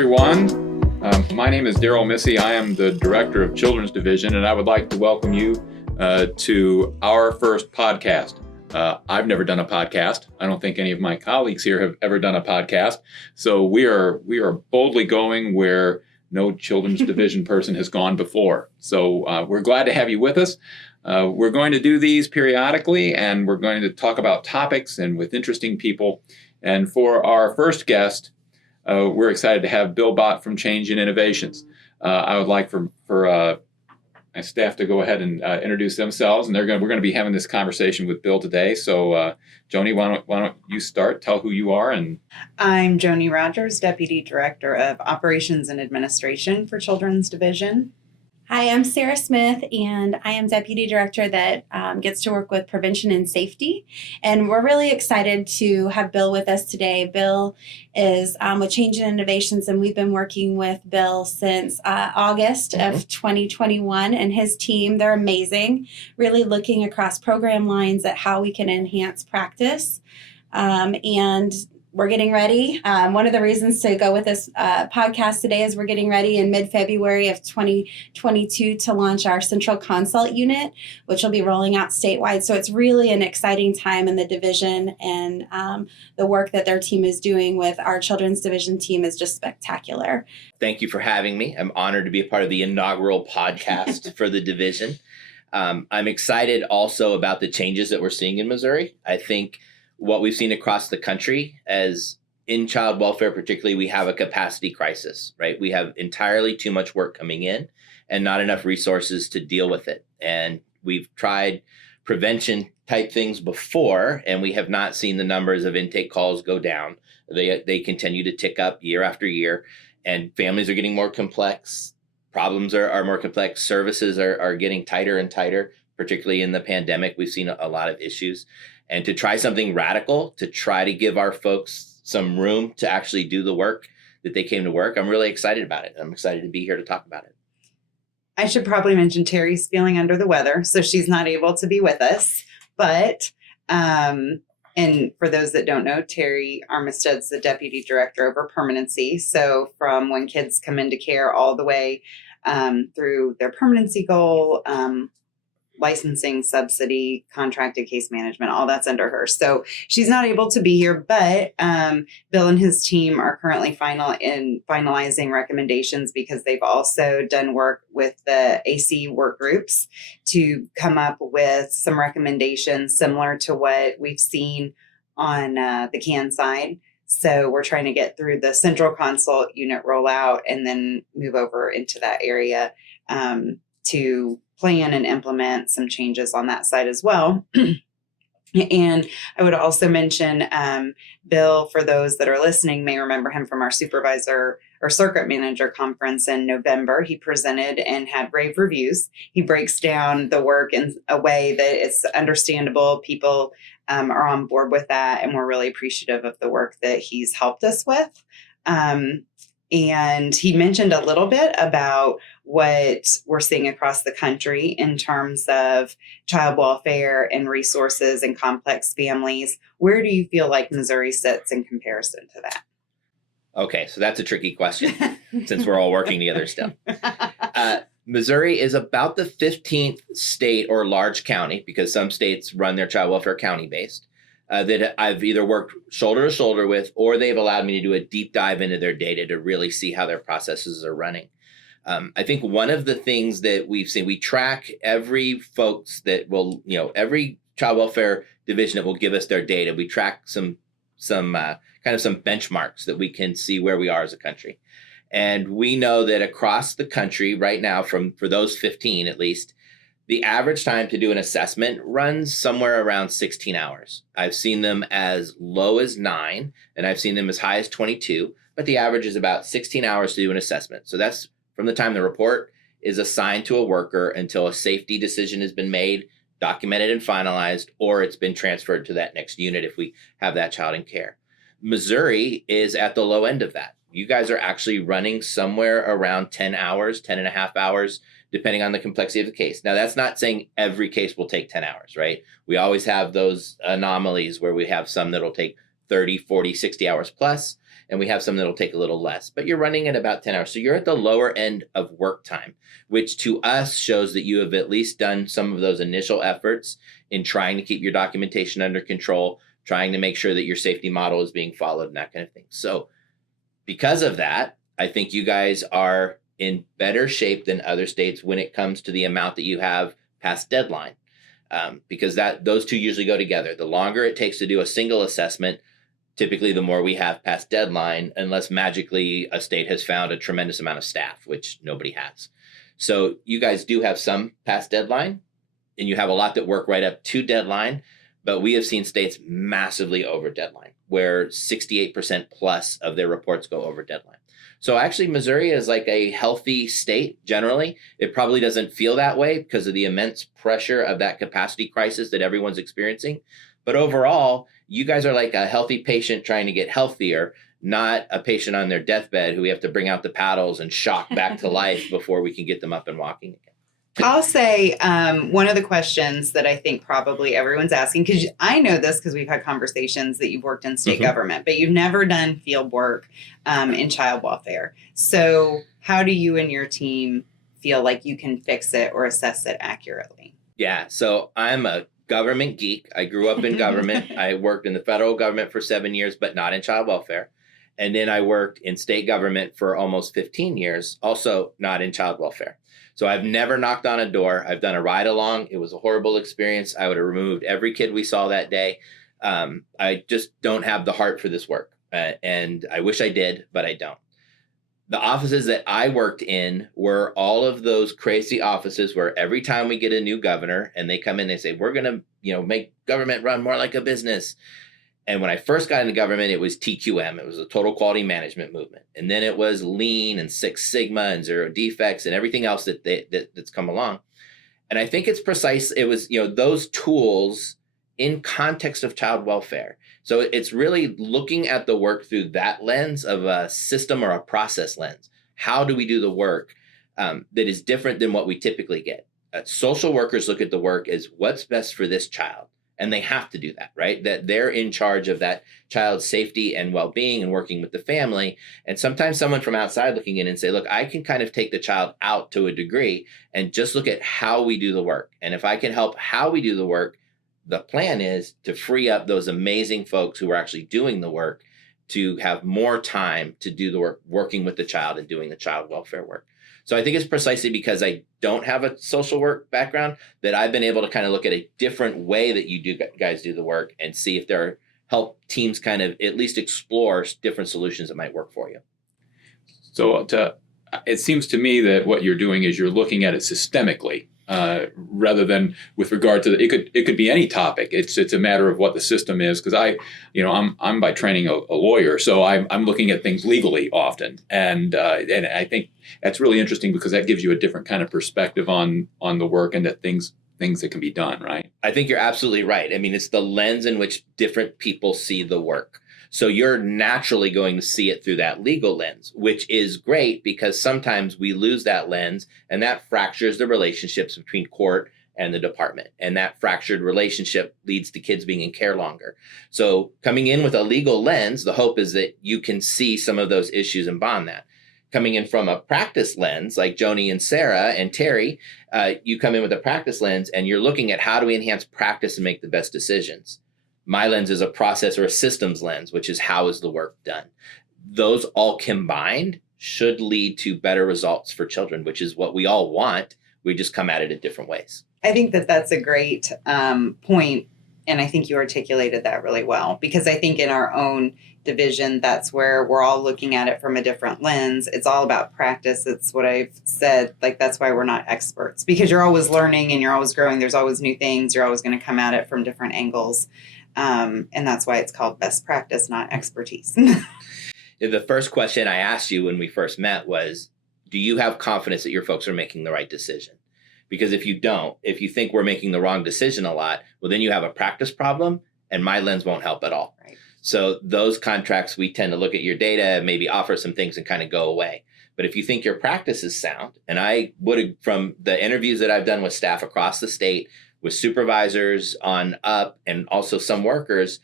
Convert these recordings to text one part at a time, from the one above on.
everyone. My name is Darrell Missey. I am the Director of Children's Division, and I would like to welcome you to our first podcast. I've never done a podcast. I don't think any of my colleagues here have ever done a podcast. So we are boldly going where no Children's Division person has gone before. So we're glad to have you with us. We're going to do these periodically, and we're going to talk about topics and with interesting people. And for our first guest, we're excited to have Bill Bott from Change and Innovations. I would like for my staff to go ahead and introduce themselves, and we're going to be having this conversation with Bill today. So, Joni, why don't you start? Tell who you are. And I'm Joan Rogers, Deputy Director of Operations and Administration for Children's Division. Hi, I'm Sara Smith, and I am Deputy Director that gets to work with prevention and safety. And we're really excited to have Bill with us today. Bill is with Change and Innovations, and we've been working with Bill since August of 2021, and his team. They're amazing, really looking across program lines at how we can enhance practice. And we're getting ready. One of the reasons to go with this podcast today is we're getting ready in mid-February of 2022 to launch our Central Consult Unit, which will be rolling out statewide. So it's really an exciting time in the division, and the work that their team is doing with our Children's Division team is just spectacular. Thank you for having me. I'm honored to be a part of the inaugural podcast for the division. I'm excited also about the changes that we're seeing in Missouri. I think what we've seen across the country as in child welfare, particularly, we have a capacity crisis, right? We have entirely too much work coming in and not enough resources to deal with it. And we've tried prevention type things before, and we have not seen the numbers of intake calls go down. They continue to tick up year after year, and families are getting more complex. Problems are more complex. Services are getting tighter and tighter, particularly in the pandemic. We've seen a lot of issues. And to try something radical, to try to give our folks some room to actually do the work that they came to work, I'm really excited about it. I'm excited to be here to talk about it. I should probably mention Terry's feeling under the weather, so she's not able to be with us. But, and for those that don't know, Terry Armisted's the Deputy Director over Permanency. So from when kids come into care all the way through their permanency goal, licensing, subsidy, contracted case management, all that's under her. So she's not able to be here, but Bill and his team are currently finalizing recommendations, because they've also done work with the AC work groups to come up with some recommendations similar to what we've seen on the CAN side. So we're trying to get through the Central Consult Unit rollout and then move over into that area to plan and implement some changes on that side as well. And I would also mention Bill, for those that are listening, may remember him from our supervisor or circuit manager conference in November. He presented and had rave reviews. He breaks down the work in a way that it's understandable. People are on board with that, and we're really appreciative of the work that he's helped us with. And he mentioned a little bit about what we're seeing across the country in terms of child welfare and resources and complex families. Where do you feel like Missouri sits in comparison to that? Okay, so that's a tricky question since we're all working together still. Missouri is about the 15th state or large county, because some states run their child welfare county-based, that I've either worked shoulder to shoulder with, or they've allowed me to do a deep dive into their data to really see how their processes are running. I think one of the things that we've seen, we track every folks that will, every child welfare division that will give us their data. We track some benchmarks that we can see where we are as a country. And we know that across the country right now, for those 15 at least, the average time to do an assessment runs somewhere around 16 hours. I've seen them as low as 9, and I've seen them as high as 22, but the average is about 16 hours to do an assessment. So that's from the time the report is assigned to a worker until a safety decision has been made, documented and finalized, or it's been transferred to that next unit if we have that child in care. Missouri is at the low end of that. You guys are actually running somewhere around 10 hours, 10 and a half hours, depending on the complexity of the case. Now, that's not saying every case will take 10 hours, right? We always have those anomalies where we have some that'll take 30, 40, 60 hours plus, and we have some that'll take a little less, but you're running at about 10 hours. So you're at the lower end of work time, which to us shows that you have at least done some of those initial efforts in trying to keep your documentation under control, trying to make sure that your safety model is being followed and that kind of thing. So because of that, I think you guys are in better shape than other states when it comes to the amount that you have past deadline, because those two usually go together. The longer it takes to do a single assessment, typically the more we have past deadline, unless magically a state has found a tremendous amount of staff, which nobody has. So you guys do have some past deadline, and you have a lot that work right up to deadline, but we have seen states massively over deadline, where 68% plus of their reports go over deadline. So actually, Missouri is like a healthy state generally. It probably doesn't feel that way because of the immense pressure of that capacity crisis that everyone's experiencing. But overall, you guys are like a healthy patient trying to get healthier, not a patient on their deathbed who we have to bring out the paddles and shock back to life before we can get them up and walking again. I'll say one of the questions that I think probably everyone's asking, because I know this because we've had conversations that you've worked in state government, but you've never done field work in child welfare. So how do you and your team feel like you can fix it or assess it accurately? Yeah, so I'm a government geek. I grew up in government. I worked in the federal government for 7 years, but not in child welfare. And then I worked in state government for almost 15 years, also not in child welfare. So I've never knocked on a door. I've done a ride along. It was a horrible experience. I would have removed every kid we saw that day. I just don't have the heart for this work. And I wish I did, but I don't. The offices that I worked in were all of those crazy offices where every time we get a new governor and they come in, they say, we're going to, make government run more like a business. And when I first got into government, it was TQM. It was a total quality management movement. And then it was Lean and Six Sigma and Zero Defects and everything else that's come along. And I think it's precise. It was, those tools in context of child welfare. So it's really looking at the work through that lens of a system or a process lens. How do we do the work that is different than what we typically get? Social workers look at the work as what's best for this child. And they have to do that, right? That they're in charge of that child's safety and well-being and working with the family. And sometimes someone from outside looking in and say, look, I can kind of take the child out to a degree and just look at how we do the work. And if I can help how we do the work, the plan is to free up those amazing folks who are actually doing the work to have more time to do the work, working with the child and doing the child welfare work. So I think it's precisely because I don't have a social work background that I've been able to kind of look at a different way that you guys do the work and see if there are help teams kind of at least explore different solutions that might work for you. So it seems to me that what you're doing is you're looking at it systemically. Rather than with regard to it could be any topic. It's a matter of what the system is. Because I'm by training a lawyer, so I'm looking at things legally often, and I think that's really interesting because that gives you a different kind of perspective on the work and that things that can be done. Right. I think you're absolutely right. I mean, it's the lens in which different people see the work. So you're naturally going to see it through that legal lens, which is great because sometimes we lose that lens and that fractures the relationships between court and the department. And that fractured relationship leads to kids being in care longer. So coming in with a legal lens, the hope is that you can see some of those issues and bond that. Coming in from a practice lens, like Joni and Sara and Terry, you come in with a practice lens and you're looking at how do we enhance practice and make the best decisions. My lens is a process or a systems lens, which is how is the work done. Those all combined should lead to better results for children, which is what we all want. We just come at it in different ways. I think that's a great point, and I think you articulated that really well, because I think in our own division, that's where we're all looking at it from a different lens. It's all about practice. It's what I've said, that's why we're not experts, because you're always learning and you're always growing. There's always new things. You're always going to come at it from different angles. And that's why it's called best practice, not expertise. The first question I asked you when we first met was, do you have confidence that your folks are making the right decision? Because if you don't, if you think we're making the wrong decision a lot, well, then you have a practice problem and my lens won't help at all. Right. So those contracts, we tend to look at your data, maybe offer some things and kind of go away. But if you think your practice is sound, and I would, from the interviews that I've done with staff across the state, with supervisors on up and also some workers,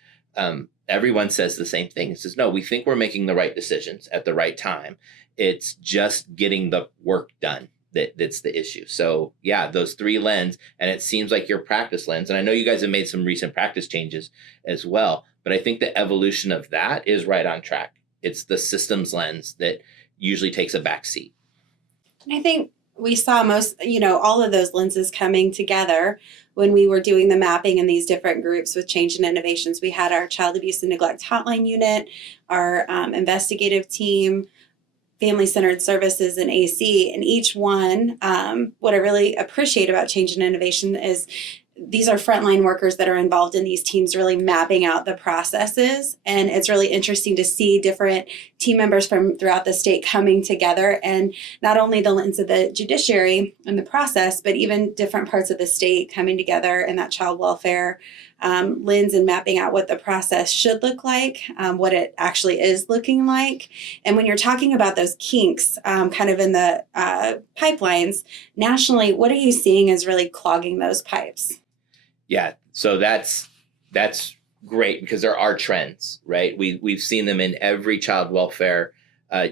everyone says the same thing. It says, no, we think we're making the right decisions at the right time. It's just getting the work done that's the issue. So yeah, those 3 lenses, and it seems like your practice lens, and I know you guys have made some recent practice changes as well, but I think the evolution of that is right on track. It's the systems lens that usually takes a back seat. I think we saw all of those lenses coming together when we were doing the mapping in these different groups with change and innovations. We had our child abuse and neglect hotline unit, our investigative team, family-centered services, and AC. And each one, what I really appreciate about change and innovation is these are frontline workers that are involved in these teams, really mapping out the processes. And it's really interesting to see different team members from throughout the state coming together, and not only the lens of the judiciary and the process, but even different parts of the state coming together in that child welfare lens and mapping out what the process should look like, what it actually is looking like. And when you're talking about those kinks kind of in the pipelines nationally, what are you seeing is really clogging those pipes? Yeah, so that's great, because there are trends, right? We've seen them in every child welfare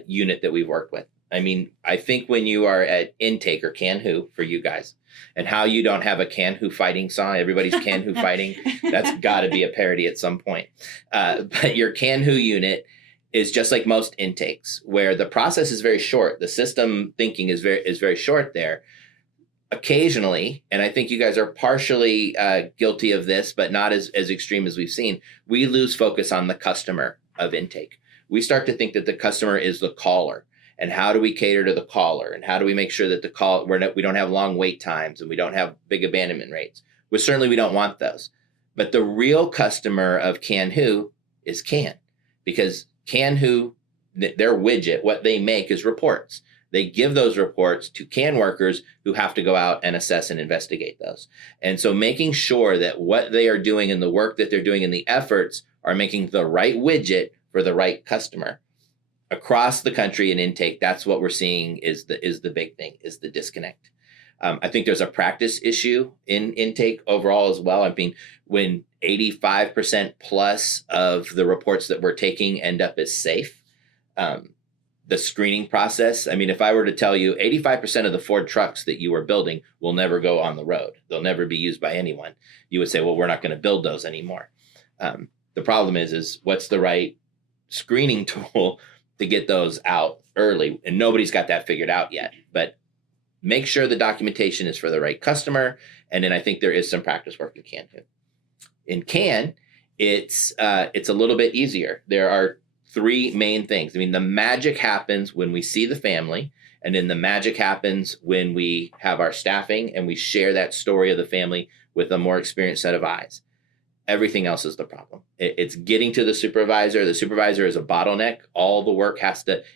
unit that we've worked with. I mean, I think when you are at intake, or can who for you guys, and how you don't have a can who fighting song, everybody's can who fighting, that's got to be a parody at some point. But your can who unit is just like most intakes, where the process is very short. The system thinking is very short there. Occasionally, and I think you guys are partially guilty of this, but not as extreme as we've seen, we lose focus on the customer of intake. We start to think that the customer is the caller, and how do we cater to the caller, and how do we make sure that we don't have long wait times, and we don't have big abandonment rates. Well, certainly we don't want those. But the real customer of Can Who is Can, because Can Who, their widget, what they make is reports. They give those reports to CAN workers who have to go out and assess and investigate those. And so making sure that what they are doing and the work that they're doing and the efforts are making the right widget for the right customer across the country in intake, that's what we're seeing is the big thing, is the disconnect. I think there's a practice issue in intake overall as well. I mean, when 85% plus of the reports that we're taking end up as safe, the screening process, I mean, if I were to tell you 85% of the Ford trucks that you are building will never go on the road, they'll never be used by anyone, you would say, well, we're not going to build those anymore. The problem is what's the right screening tool to get those out early? And nobody's got that figured out yet. But make sure the documentation is for the right customer. And then I think there is some practice work in CAN. In CAN, it's a little bit easier. There are 3 main things. I mean, the magic happens when we see the family, and then the magic happens when we have our staffing and we share that story of the family with a more experienced set of eyes. Everything else is the problem. It's getting to the supervisor. The supervisor is a bottleneck. All the work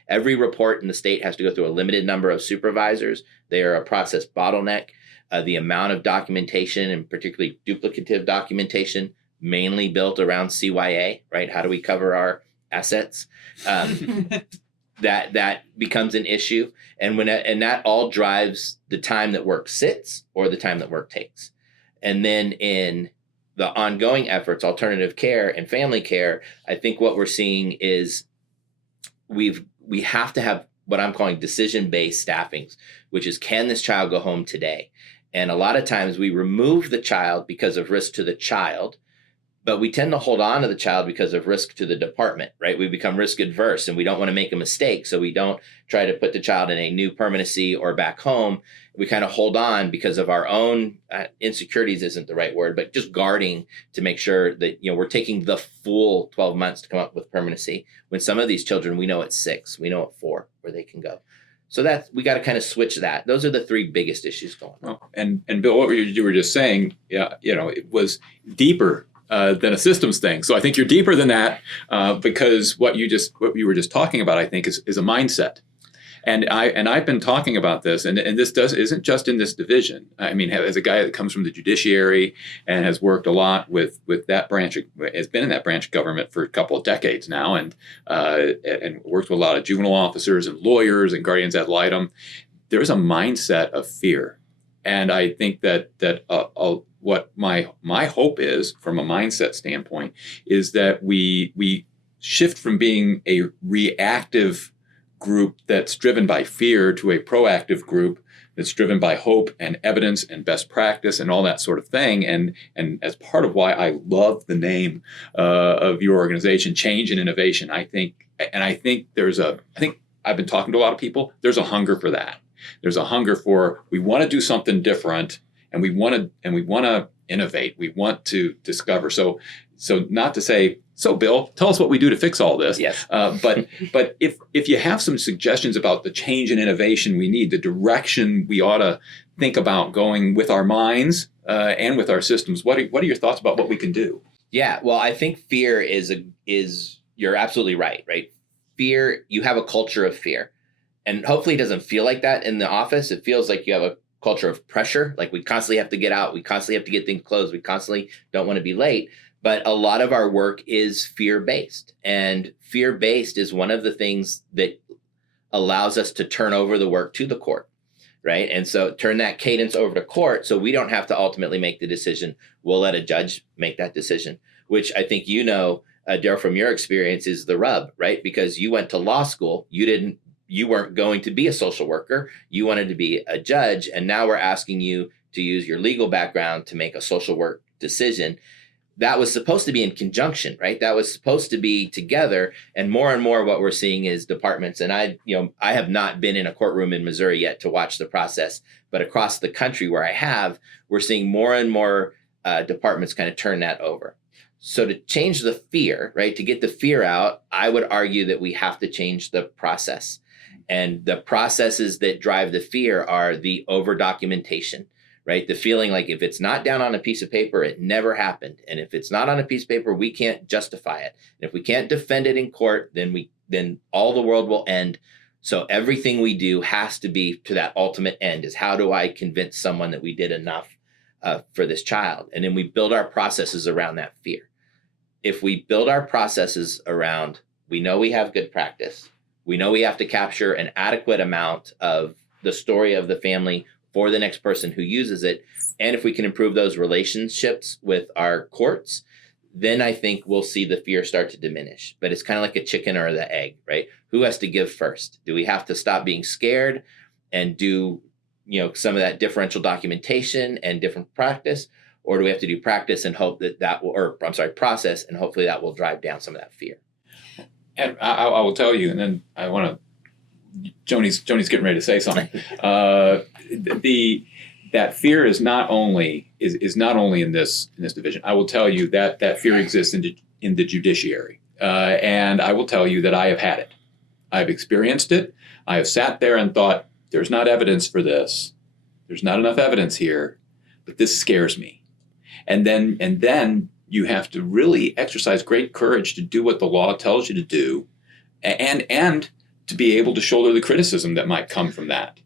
every report in the state has to go through a limited number of supervisors. They are a process bottleneck. The amount of documentation, and particularly duplicative documentation, mainly built around CYA, right? How do we cover our assets? That becomes an issue. And that all drives the time that work sits or the time that work takes. And then in the ongoing efforts, alternative care and family care, I think what we're seeing is we have to have what I'm calling decision-based staffings, which is, can this child go home today? And a lot of times we remove the child because of risk to the child, but we tend to hold on to the child because of risk to the department, right? We become risk adverse and we don't want to make a mistake. So we don't try to put the child in a new permanency or back home. We kind of hold on because of our own insecurities isn't the right word, but just guarding to make sure that, we're taking the full 12 months to come up with permanency. When some of these children, we know at 6, we know at 4 where they can go. So we got to kind of switch that. Those are the 3 biggest issues going on. Oh, and Bill, what you were just saying, it was deeper than a systems thing. So I think you're deeper than that because what you were just talking about, I think, is a mindset. And I've been talking about this, and this isn't just in this division. I mean, as a guy that comes from the judiciary and has worked a lot with that branch, has been in that branch of government for a couple of decades now, and worked with a lot of juvenile officers and lawyers and guardians ad litem. There's a mindset of fear, and I think that what my hope is from a mindset standpoint is that we shift from being a reactive group that's driven by fear to a proactive group that's driven by hope and evidence and best practice and all that sort of thing. And as part of why I love the name of your organization, Change and Innovation, I think I've been talking to a lot of people. There's a hunger for that. There's a hunger for, we want to do something different, and we want to innovate. We want to discover. So not to say, so Bill, tell us what we do to fix all this. Yes. But if you have some suggestions about the change and innovation we need, the direction we ought to think about going with our minds and with our systems, what are your thoughts about what we can do? Yeah, well, I think fear is you're absolutely right? Fear, you have a culture of fear. And hopefully it doesn't feel like that in the office. It feels like you have a culture of pressure. Like we constantly have to get out. We constantly have to get things closed. We constantly don't want to be late. But a lot of our work is fear-based. And fear-based is one of the things that allows us to turn over the work to the court, right? And so turn that cadence over to court so we don't have to ultimately make the decision. We'll let a judge make that decision, which I think Darrell, from your experience, is the rub, right? Because you went to law school. You weren't going to be a social worker. You wanted to be a judge. And now we're asking you to use your legal background to make a social work decision. That was supposed to be in conjunction, right? That was supposed to be together. And more what we're seeing is departments. And I have not been in a courtroom in Missouri yet to watch the process, but across the country where we're seeing more and more departments kind of turn that over. So to change the fear, right, to get the fear out, I would argue that we have to change the process. And the processes that drive the fear are the over documentation, right? The feeling like if it's not down on a piece of paper, it never happened. And if it's not on a piece of paper, we can't justify it. And if we can't defend it in court, then all the world will end. So everything we do has to be to that ultimate end, is how do I convince someone that we did enough for this child? And then we build our processes around that fear. If we build our processes around, we know we have good practice. We know we have to capture an adequate amount of the story of the family for the next person who uses it. And if we can improve those relationships with our courts, then I think we'll see the fear start to diminish. But it's kind of like a chicken or the egg, right? Who has to give first? Do we have to stop being scared and do, some of that differential documentation and different practice? Or do we have to do practice and hope process, and hopefully that will drive down some of that fear? And I will tell you, and then I want to, Joni's getting ready to say something. That fear is not only in this division. I will tell you that fear exists in the judiciary, and I will tell you that I have had it. I've experienced it. I have sat there and thought, there's not evidence for this. There's not enough evidence here, but this scares me. And then you have to really exercise great courage to do what the law tells you to do, and to be able to shoulder the criticism that might come from that.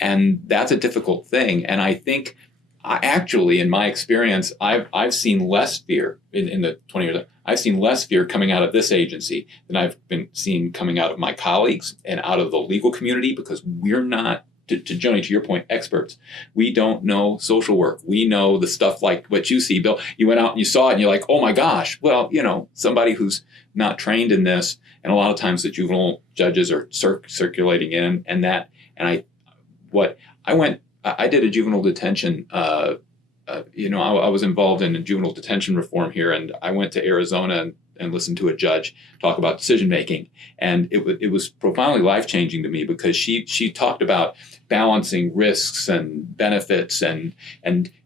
And that's a difficult thing. And I think, in my experience, I've seen less fear in the 20 years. I've seen less fear coming out of this agency than I've been seeing coming out of my colleagues and out of the legal community, because we're not, to Joni, to your point, experts. We don't know social work. We know the stuff like what you see, Bill. You went out and you saw it and you're like, oh my gosh. Well, somebody who's not trained in this, and a lot of times the juvenile judges are circulating in, I did a juvenile detention. I was involved in a juvenile detention reform here, and I went to Arizona and listened to a judge talk about decision making, and it was profoundly life changing to me, because she talked about balancing risks and benefits, and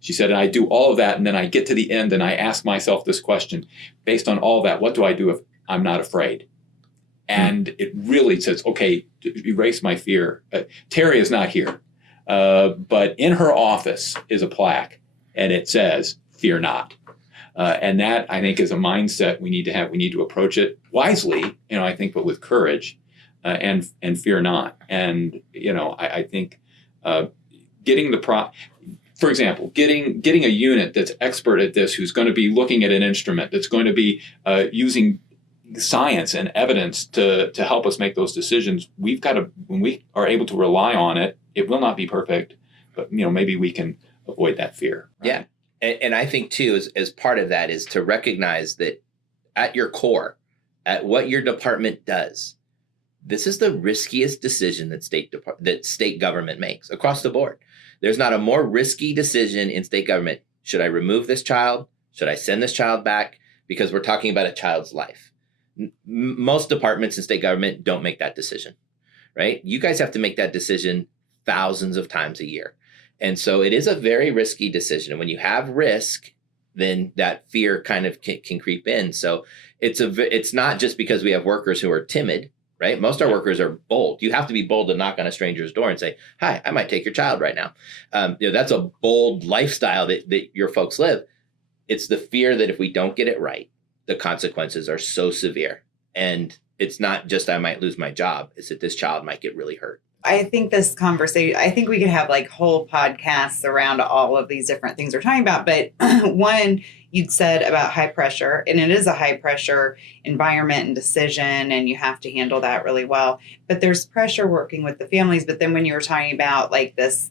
she said, and I do all of that, and then I get to the end and I ask myself this question: based on all that, what do I do if I'm not afraid? And it really says, okay, erase my fear. Terry is not here, but in her office is a plaque, and it says, fear not. And that, I think, is a mindset we need to have. We need to approach it wisely, I think, but with courage, and fear not. And, I think getting for example, getting a unit that's expert at this, who's going to be looking at an instrument, that's going to be using science and evidence to help us make those decisions. We've got to, when we are able to rely on it, it will not be perfect, but maybe we can avoid that fear. Right? Yeah. And I think too, as part of that is to recognize that at your core, at what your department does, this is the riskiest decision that state government makes across the board. There's not a more risky decision in state government. Should I remove this child? Should I send this child back? Because we're talking about a child's life. Most departments in state government don't make that decision, right? You guys have to make that decision thousands of times a year. And so it is a very risky decision. And when you have risk, then that fear kind of can creep in. So it's not just because we have workers who are timid, right? Most of our workers are bold. You have to be bold to knock on a stranger's door and say, hi, I might take your child right now. That's a bold lifestyle that your folks live. It's the fear that if we don't get it right, the consequences are so severe. And it's not just I might lose my job. It's that this child might get really hurt. I think this conversation, I think we could have like whole podcasts around all of these different things we're talking about. But one, you'd said about high pressure, and it is a high pressure environment and decision, and you have to handle that really well. But there's pressure working with the families. But then when you were talking about like this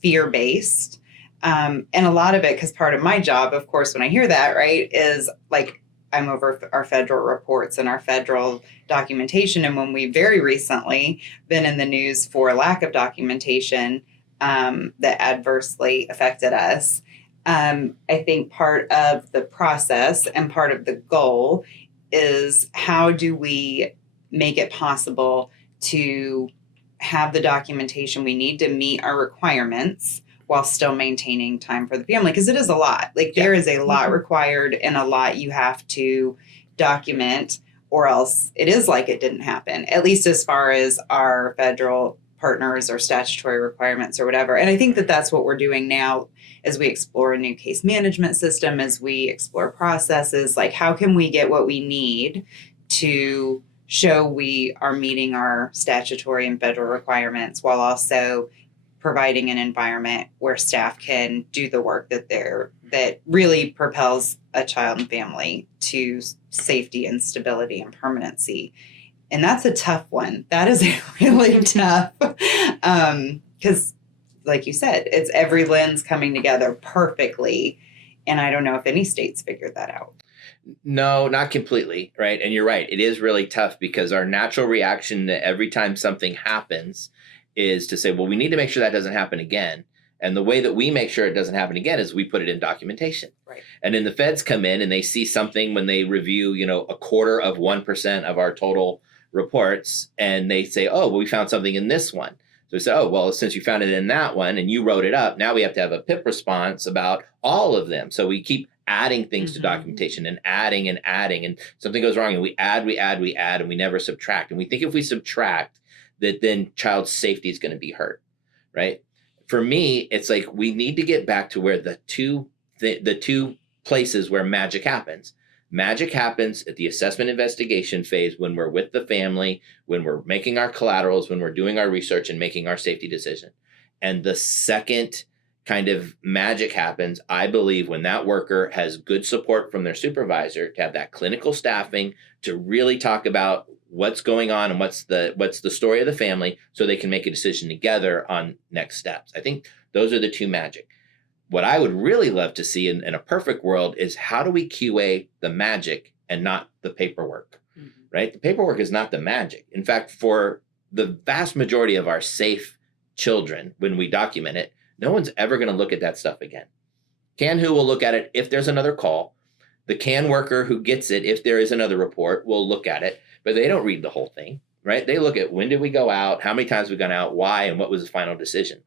fear-based, and a lot of it, because part of my job, of course, when I hear that, right, is like, I'm over our federal reports and our federal documentation. And when we very recently been in the news for lack of documentation that adversely affected us, I think part of the process and part of the goal is how do we make it possible to have the documentation we need to meet our requirements while still maintaining time for the family, because it is a lot. Like there is a lot required and a lot you have to document, or else it is like it didn't happen, at least as far as our federal partners or statutory requirements or whatever. And I think that that's what we're doing now as we explore a new case management system, as we explore processes, like how can we get what we need to show we are meeting our statutory and federal requirements while also providing an environment where staff can do the work that really propels a child and family to safety and stability and permanency. And that's a tough one. That is really tough. Because like you said, it's every lens coming together perfectly. And I don't know if any states figured that out. No, not completely, right? And you're right. It is really tough because our natural reaction to every time something happens is to say, well, we need to make sure that doesn't happen again. And the way that we make sure it doesn't happen again is we put it in documentation. Right. And then the feds come in and they see something when they review, 0.25% of our total reports, and they say, oh, well, we found something in this one. So we say, oh, well, since you found it in that one and you wrote it up, now we have to have a PIP response about all of them. So we keep adding things to documentation and adding, and something goes wrong and we add, and we never subtract. And we think if we subtract, that then child safety is going to be hurt, right? For me, it's like we need to get back to where the two places where magic happens. Magic happens at the assessment investigation phase when we're with the family, when we're making our collaterals, when we're doing our research and making our safety decision. And the second kind of magic happens, I believe, when that worker has good support from their supervisor to have that clinical staffing to really talk about what's going on and what's the story of the family so they can make a decision together on next steps. I think those are the two magic. What I would really love to see in a perfect world is how do we QA the magic and not the paperwork, right? The paperwork is not the magic. In fact, for the vast majority of our safe children, when we document it, no one's ever going to look at that stuff again. CAN-WHO will look at it if there's another call. The CAN worker who gets it, if there is another report, will look at it, but they don't read the whole thing, right? They look at when did we go out, how many times we've gone out, why, and what was the final decision.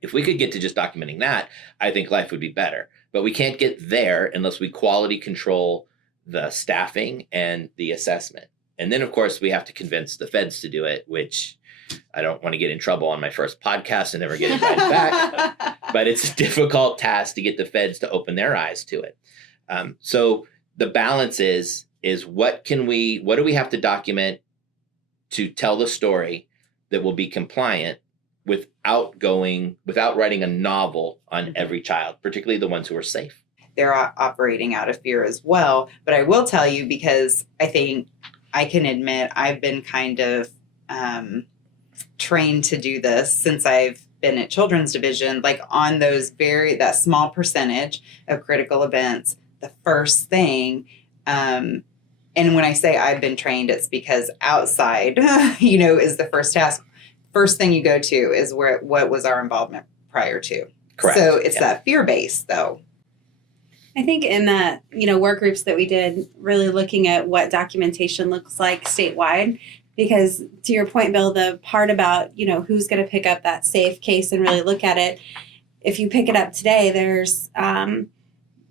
If we could get to just documenting that, I think life would be better. But we can't get there unless we quality control the staffing and the assessment. And then, of course, we have to convince the feds to do it, which I don't want to get in trouble on my first podcast and never get invited back. But it's a difficult task to get the feds to open their eyes to it. So the balance is what do we have to document to tell the story that will be compliant without writing a novel on every child, particularly the ones who are safe. They're operating out of fear as well. But I will tell you, because I think I can admit I've been kind of trained to do this since I've been at Children's Division, like on that small percentage of critical events, the first thing, and when I say I've been trained, it's because outside, is the first task. First thing you go to is what was our involvement prior to. Correct. So it's that fear base, though. I think in the, work groups that we did, really looking at what documentation looks like statewide, because to your point, Bill, the part about, who's going to pick up that safe case and really look at it, if you pick it up today, there's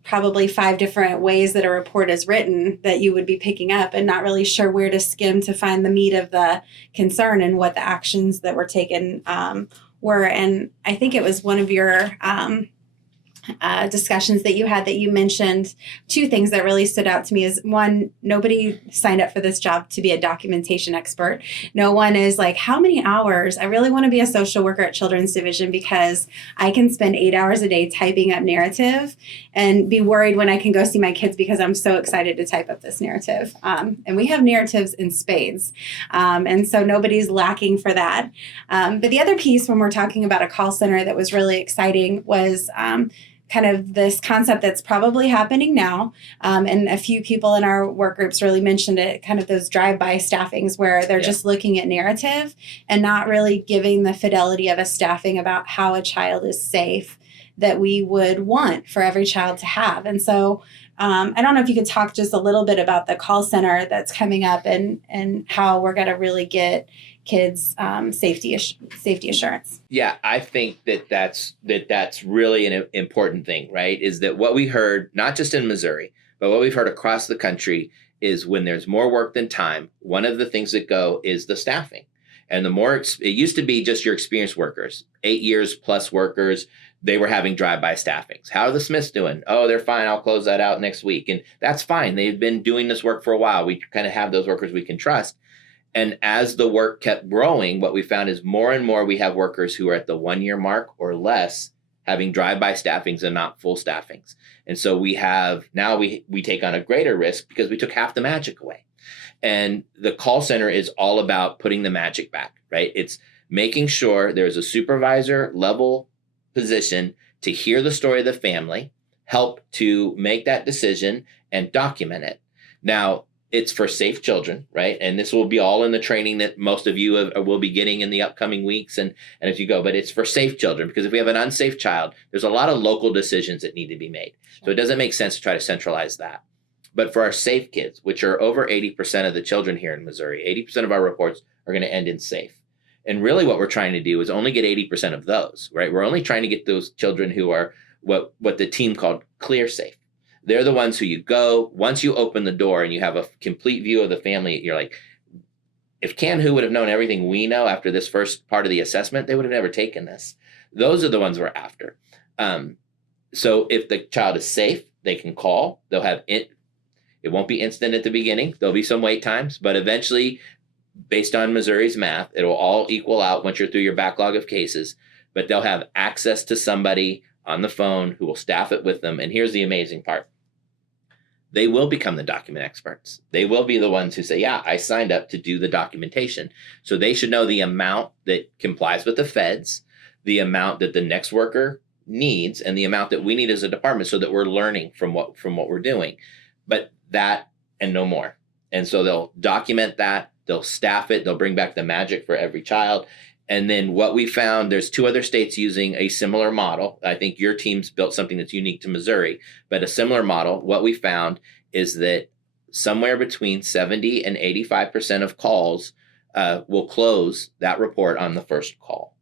probably 5 different ways that a report is written that you would be picking up and not really sure where to skim to find the meat of the concern and what the actions that were taken were. And I think it was one of your discussions that you had that you mentioned 2 things that really stood out to me is, one, nobody signed up for this job to be a documentation expert. No one is like, how many hours? I really want to be a social worker at Children's Division because I can spend 8 hours a day typing up narrative and be worried when I can go see my kids because I'm so excited to type up this narrative. And we have narratives in spades. And so nobody's lacking for that. But the other piece when we're talking about a call center that was really exciting was kind of this concept that's probably happening now. And a few people in our work groups really mentioned it, kind of those drive-by staffings where they're just looking at narrative and not really giving the fidelity of a staffing about how a child is safe that we would want for every child to have. And so I don't know if you could talk just a little bit about the call center that's coming up and how we're going to really get kids safety assurance. Yeah, I think that's really an important thing, right? Is that what we heard, not just in Missouri, but what we've heard across the country is when there's more work than time, one of the things that go is the staffing. And the more, it used to be just your experienced workers, 8 years plus workers, they were having drive-by staffings. How are the Smiths doing? Oh, they're fine. I'll close that out next week. And that's fine. They've been doing this work for a while. We kind of have those workers we can trust. And as the work kept growing, what we found is more and more we have workers who are at the 1-year mark or less having drive-by staffings and not full staffings. And so we take on a greater risk because we took half the magic away. And the call center is all about putting the magic back, right? It's making sure there's a supervisor level position to hear the story of the family, help to make that decision and document it. Now, it's for safe children, right? And this will be all in the training that most of you will be getting in the upcoming weeks and as you go. But it's for safe children because if we have an unsafe child, there's a lot of local decisions that need to be made. So it doesn't make sense to try to centralize that. But for our safe kids, which are over 80% of the children here in Missouri, 80% of our reports are going to end in safe. And really what we're trying to do is only get 80% of those, right? We're only trying to get those children who are what the team called clear safe. They're the ones who you go, once you open the door and you have a complete view of the family, you're like, if Who would have known everything we know after this first part of the assessment, they would have never taken this. Those are the ones we're after. So if the child is safe, they can call. They'll have it. It won't be instant at the beginning. There'll be some wait times, but eventually, based on Missouri's math, it'll all equal out once you're through your backlog of cases, but they'll have access to somebody on the phone who will staff it with them. And here's the amazing part. They will become the document experts. They will be the ones who say, yeah, I signed up to do the documentation. So they should know the amount that complies with the feds, the amount that the next worker needs, and the amount that we need as a department so that we're learning from what we're doing. But that and no more. And so they'll document that, they'll staff it, they'll bring back the magic for every child. And then what we found, there's 2 other states using a similar model. I think your team's built something that's unique to Missouri, but a similar model. What we found is that somewhere between 70 and 85% of calls will close that report on the first call.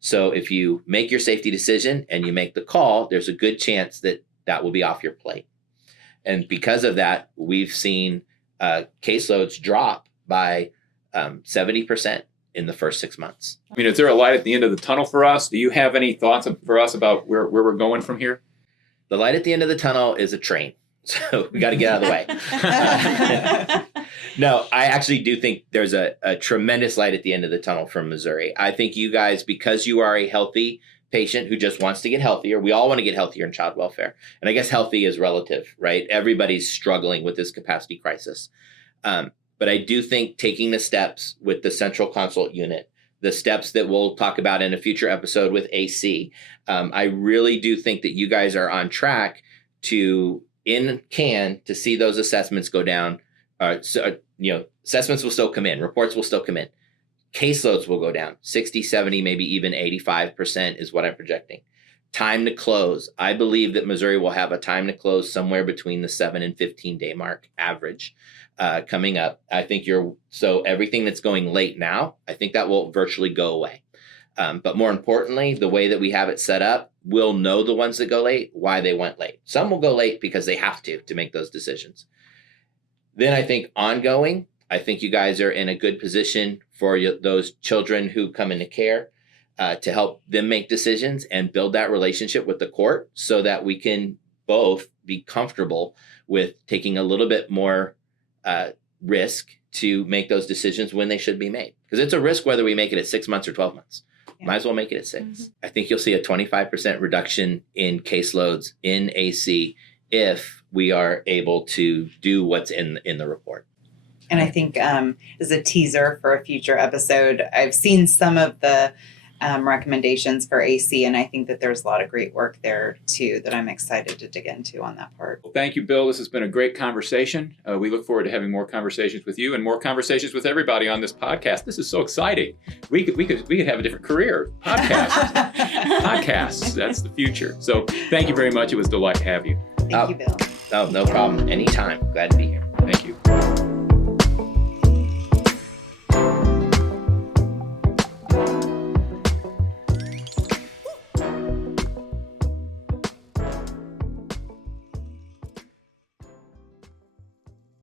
So if you make your safety decision and you make the call, there's a good chance that that will be off your plate. And because of that, we've seen caseloads drop by 70% in the first 6 months. I mean, is there a light at the end of the tunnel for us? Do you have any thoughts for us about where we're going from here? The light at the end of the tunnel is a train. So we got to get out of the way. No, I actually do think there's a tremendous light at the end of the tunnel from Missouri. I think you guys, because you are a healthy patient who just wants to get healthier, we all want to get healthier in child welfare. And I guess healthy is relative, right? Everybody's struggling with this capacity crisis. But I do think taking the steps with the central consult unit the steps that we'll talk about in a future episode with AC. I really do think that you guys are on track to see those assessments go down. Assessments will still come in, reports will still come in. Caseloads will go down 60, 70, maybe even 85% is what I'm projecting. Time to close. I believe that Missouri will have a time to close somewhere between the 7 and 15 day mark average coming up. I think so everything that's going late now, I think that will virtually go away. But more importantly, the way that we have it set up, we'll know the ones that go late, why they went late. Some will go late because they have to make those decisions. Then I think ongoing, I think you guys are in a good position for those children who come into care to help them make decisions and build that relationship with the court so that we can both be comfortable with taking a little bit more risk to make those decisions when they should be made. Because it's a risk whether we make it at 6 months or 12 months. Yeah. Might as well make it at 6. Mm-hmm. I think you'll see a 25% reduction in caseloads in AC if we are able to do what's in the report. And I think as a teaser for a future episode, I've seen some of the recommendations for AC, and I think that there's a lot of great work there too that I'm excited to dig into on that part. Well, thank you, Bill. This has been a great conversation. We look forward to having more conversations with you and more conversations with everybody on this podcast. This is so exciting. We could have a different career. Podcasts. That's the future. So thank you very much. It was a delight to have you. Thank you, Bill. Oh, no problem. Anytime. Glad to be here.